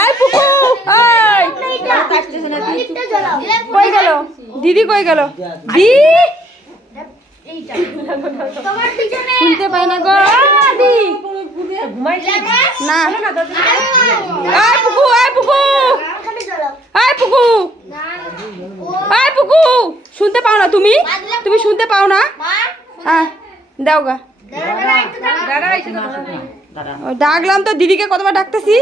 এই পুকু এই কই গেল দিদি কই গেল দি শুনতে পাই না গো দি না এই পুকু এই পুকু এই পুকু এই পুকু শুনতে পাও না তুমি তুমি শুনতে পাও না হ্যাঁ দাও গা ডাকলাম তো দিদিকে কতবার ডাকতেছি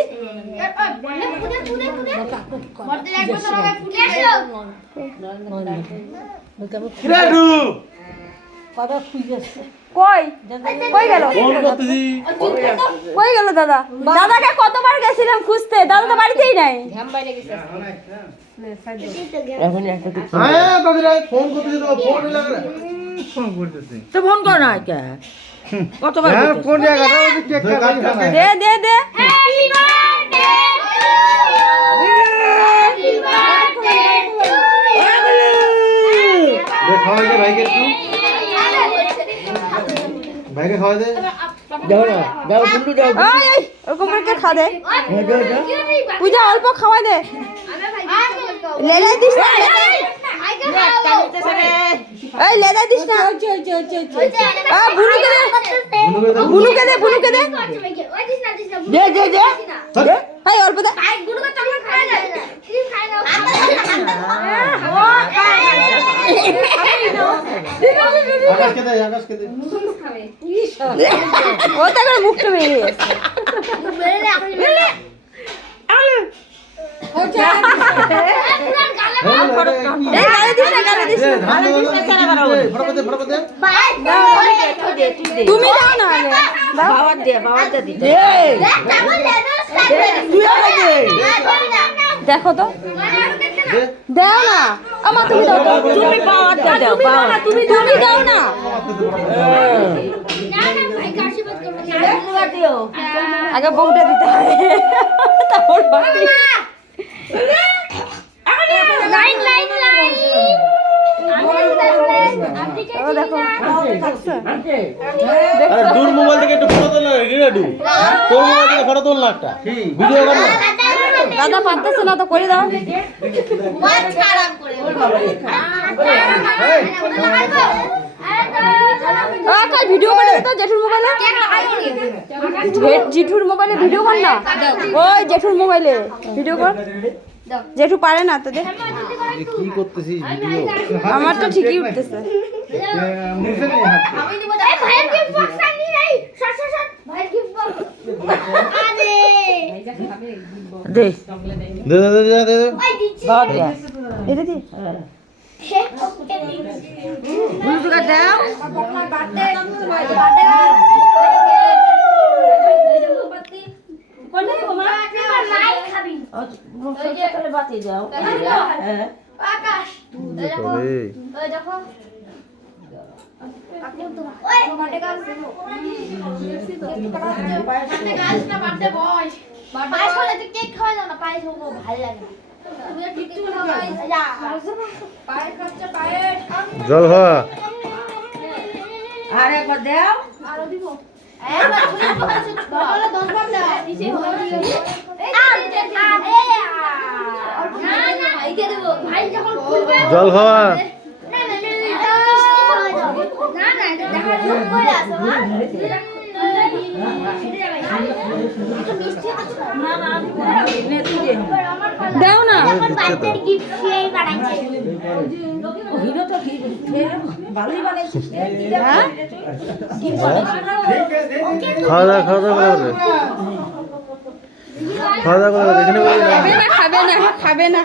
কই কই গেল কই গেল দাদা দাদাকে কতবার গেছিলাম খুঁজতে দাদা তো বাড়িতেই নাই তো ফোন কর না কে কতবার ফোন দে দে দে ভাইকে খাওয়া দে যাও না যাও বুলু যাও এই ওরকম করে খা দে পূজা অল্প খাওয়া দে লেলাই দিস না এই লেলাই দিস না বুনুকে দে বুনুকে দে দে দে দে এই অল্প দে আকাশকে দে আকাশকে দে ও তো করে মুখটা বেরিয়ে তুমি দাও না বাবা দে বাবা দে দেখো তো দাও না আমা তুমি দাও তুমি বাবা দাও বাবা তুমি দাও না আগে বউটা দিতে হয় তারপর বাকি আরে দূর মোবাইল থেকে একটু ফটো তোল না রেডু তোর মোবাইল থেকে ফটো তোল না একটা ভিডিও কর না দাদা পারতেছ না তো করে দাও কই ভিডিও করে তো জেঠুর মোবাইলে জেঠুর মোবাইলে ভিডিও কর না ওই জেঠুর মোবাইলে ভিডিও কর জেঠু পারে না তো দেখ কি করতেছিস ভিডিও আমার তো ঠিকই উঠতেছে মুছে নে হাত আমি দিব এই ভাইয়ের গিফট বক্স আনি নাই শট শট শট ভাইয়ের গিফট বক্স আরে দে দে দে দে দে দে ওই দিচ্ছি বাবা দে এটা দি বুলু টাকা দাও কোনে তোমার মাই খাবি তাহলে বাতি দাও হ্যাঁ আকাশ করে ওই দেখো আপনি তো ওই বার্থডে গার্ল বার্থডে গার্ল না বার্থডে বয় পায়েস হলে তো কেক খাওয়া যাবে না পায়েস হবো ভালো লাগে তুমি একটু খাওয়াই যা পায়েস খাচ্ছে পায়েস জল খাওয়া আর একবার দাও আরো দিব একবার বলে 10 বার দাও নিচে না ভাইকে দেব ভাই যখন খুলবে জল খাওয়া না না এটা দেখা জোর করে আসো না না নেতি দে দাও না বার্থডে গিফট সেই বানাইছে হিরো তো কি ভালোই বানাইছিস হ্যাঁ খাওয়া দাওয়া খাওয়া দাওয়া করে খাওয়া দাওয়া করে এখানে বলি না খাবে না খাবে না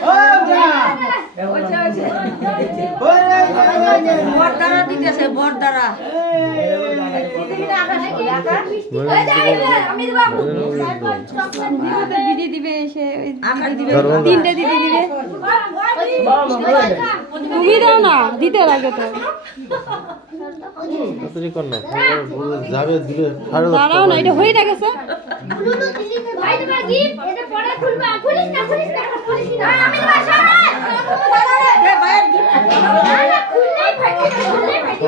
বড়দারা দিতেছে বড়দারা আমি দেব দিদি দিবে এসে দিদি দিবে ধরো। তিনটে দিদি দিবে তুমি দাও না দিতে লাগে তো তাড়াতাড়ি কর না যাবে দিলে সাড়ে দাঁড়াও না এটা হয়ে গেছে ভাই তোমার গিফট এটা পরে খুলবা খুলিস না খুলিস না খুলিস না আমি দেব দে ভাইয়ের গিফট খুললেই ফাটে খুললেই ফাটে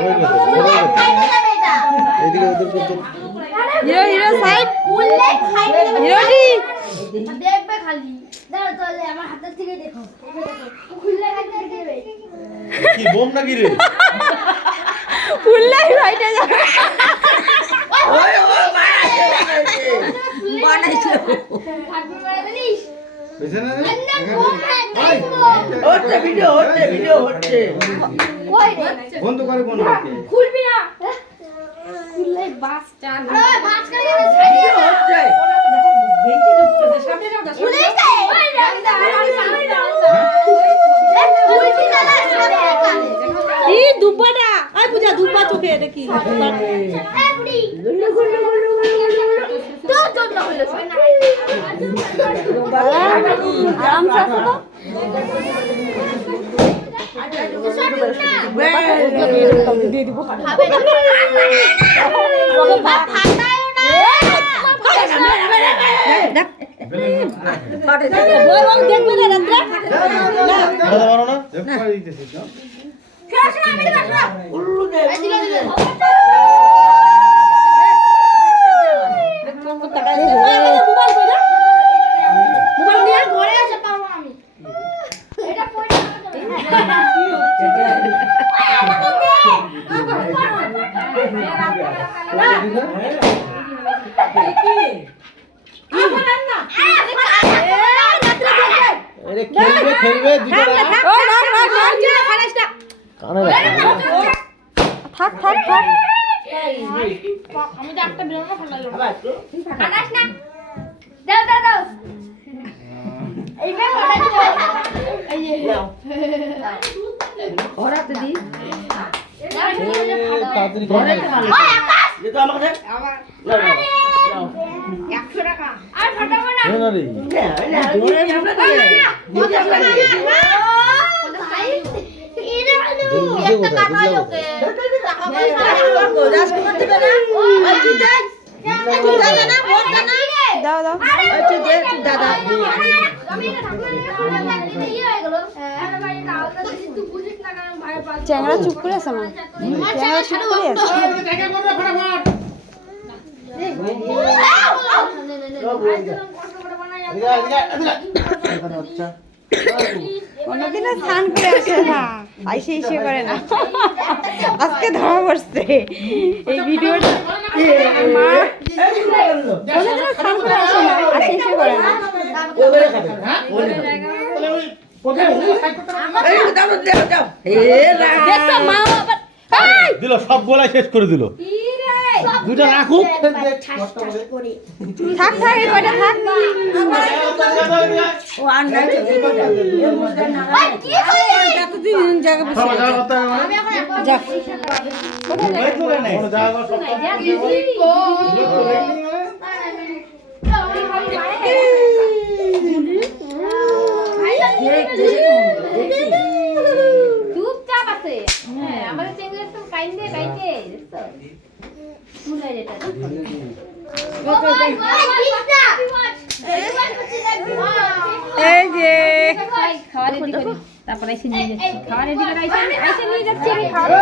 এদিকে ওদের করতে হিরো হিরো সাইড খুললেই খাইতে দেব রেডি দেখবে খালি দাও তাহলে আমার হাতের থেকে দেখো খুললে কাটে দেবে কি বোম নাকি রে? ফুললাই ফাইটে যাবে বানাইছে ঠাকুর মারা জানিস বুঝছ না রে? আন্না কোন দেখো হচ্ছে ভিডিও হচ্ছে ওই রে বন্ধ করে কোন হাতে? খুলবি না খুললে বাস চান আরে বাস করে গেলে ছাড়ি হচ্ছে ভেঙে ঢুকছে সামনে যাও খুলে গেছে ওই রে সামনে দাও খুলবি না এই দুব্বাটা আই পূজা দুব্বা চোখে এটা কি এ বুড়ি তো জন্য হলো আরাম সে আসো তো দিয়ে দিব খাবে না ফাটায়ও না দেখবে না রাত্রে বলতে পারো না? উল্লু দে মোবাইল নিয়ে ঘরে আসে পারবো আমি এটা পয়সা আরে খেলবে দুজনে। কানে রাখো। থাক থাক থাক আমি তো একটা বেরোনো ফাটালো ফাটাস না দাও দাও দাও এইবার ফাটাচ্ছ এই যে ওরাতে দি তাড়াতাড়ি ঘরে খেলে। মাল ওই আকাশ দে তো আমাকে দে নাও নাও 100 টাকা আর ফাটাবো না না রে। না ঘরে আমরা দে নিজে আমরা দে একটা কাটা লোকে রাজকুমার দিবে না আর তুই দে তুই দে না ভোট দে না দাও দাও তুই দে তুই দাদা আমি এটা ঠাকুরের দিতে ইয়ে হয়ে গেল এর বাইরে আলাদা কিছু তুই বুঝিস না কারণ ভাই পাল চ্যাংড়া চুপ করে আছে আমার চ্যাংড়া চুপ করে আছে কোনোদিনও স্নান করে আসে না আইসে ইসে করে না আজকে ধরা পড়ছে এই ভিডিওটা মা কোনোদিনও স্নান করে আসে না আইসে ইসে করে না ওরে খাবে ওরে এই দাও দাও দাও হে রাম দেখছো মা আবার দিল সব গলায় শেষ করে দিল। দুটা রাখুক। থাক থাক এই কয়টা থাক ও আর নাই এই কথা এ মুস্তান না এত দিন জায়গা বসে যা চুপচাপ আছে হ্যাঁ আমাদের চেঙ্গা একদম কাইন্দে কাইন্দে শুনে যেটা এই যে খাওয়া রেডি করি তারপর এসে নিয়ে যাচ্ছি খাওয়া রেডি করে আইসে নিয়ে যাচ্ছি আমি খাওয়া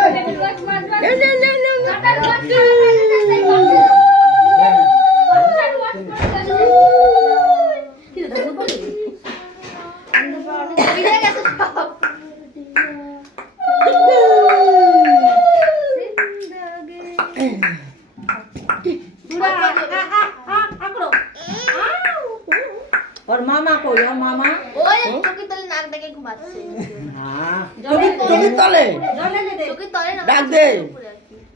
और मामा को यो मामा ওই চোখের তলে নাক ডেকে ঘুমাচ্ছে हां चोकी तले চোখের তলে না डाक दे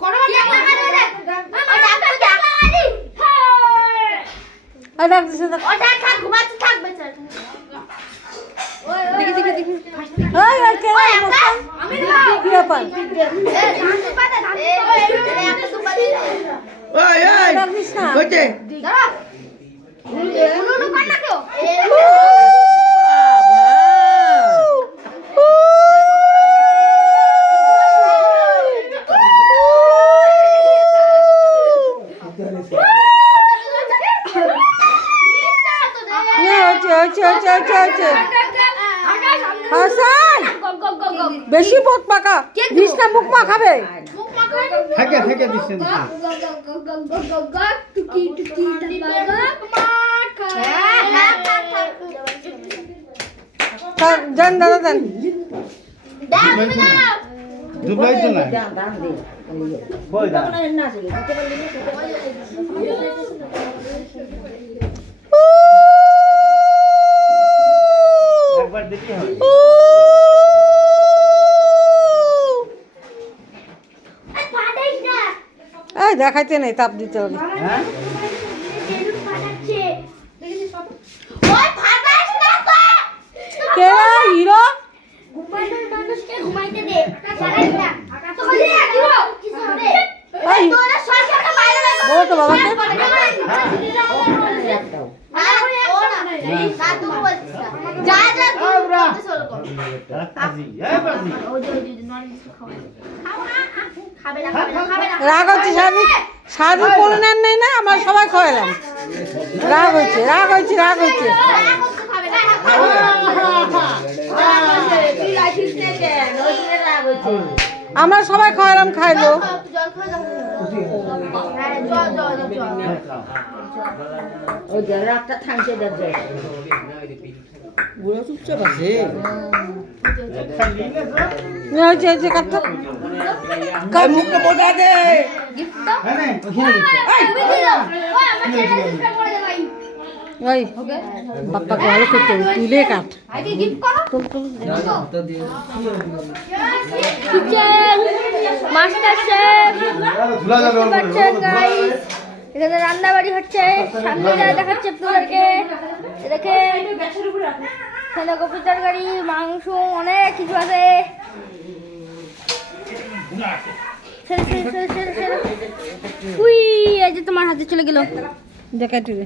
কোন লাগা দে ও ডাক লাগা দি আর ডাক দিছে ও ডাক থাক ঘুমাচ্ছে থাক বেচারা দেখি দেখি দেখি ওই ওই কে আমি কি ব্যাপার ধান পাতা ধান এই একটা সুপা দি ओए ओए ডাক দিস না কইতে দাঁড়া উলু কান না কেউ হাসান বেশি পথ পাকা বিষ্ণা মুখ মা খাবে থেকে থেকে দিচ্ছেন। টুকি টুকি দেন দাদা দেন। দাও তুমি দাও দুধ পাইছো না দাম দে কই দাও না আছে দিতে পারলি না একবার দেখি হবে ফাটাইস না এই দেখাইতে নেই, তাপ দিতে হবে। হ্যাঁ বেলুন ফাটাচ্ছে দেখিস কত ওই ফাটাইস না তো কে রে, হিরো? ঘুমাইতে মানুষকে ঘুমাইতে দে ফাটাইস না তো খালি দিও কিছু হবে এই তোরা সরকারকে বাইরে রাখো বলো তো বাবাকে। যা যা চলো করো পাজি পাজি খাবে না খাবে না খাবে না রাগ হচ্ছে, সারাদিন করে নেন নাই না, আমরা সবাই খাওয়ালাম। রাগ হচ্ছে, রাগ হচ্ছে, রাগ হচ্ছে। খাবে না তুই রাখিস না কেন ওই দিনে রাগ হচ্ছে আমরা সবাই খাওয়ালাম, খাইলো। জল খাওয়া যাবে হ্যাঁ জল ওই যে রাগটা থামছে দেখ যায় বুড়ো চুপচাপ আছে এই হচ্ছে, এই যে কাটটা। মুখটা বোঝা দে গিফট দাও হ্যাঁ ওখানে তুমি দিও ওই আমার চ্যানেল সাবস্ক্রাইব করে দে ভাই ওই পাপ্পাকে ভালো করতে হবে, তুলে কাট। আগে গিফট করো মাস্টার শেফ ধুলা যাবে বাচ্চান গাইস এখানে রান্না বাড়ি হচ্ছে সামনে যা দেখাচ্ছে আপনাদেরকে দেখেন এখানে কপি তরকারি মাংস অনেক কিছু আছে উই এই যে তোমার হাতে চলে গেল দেখাই তুলে।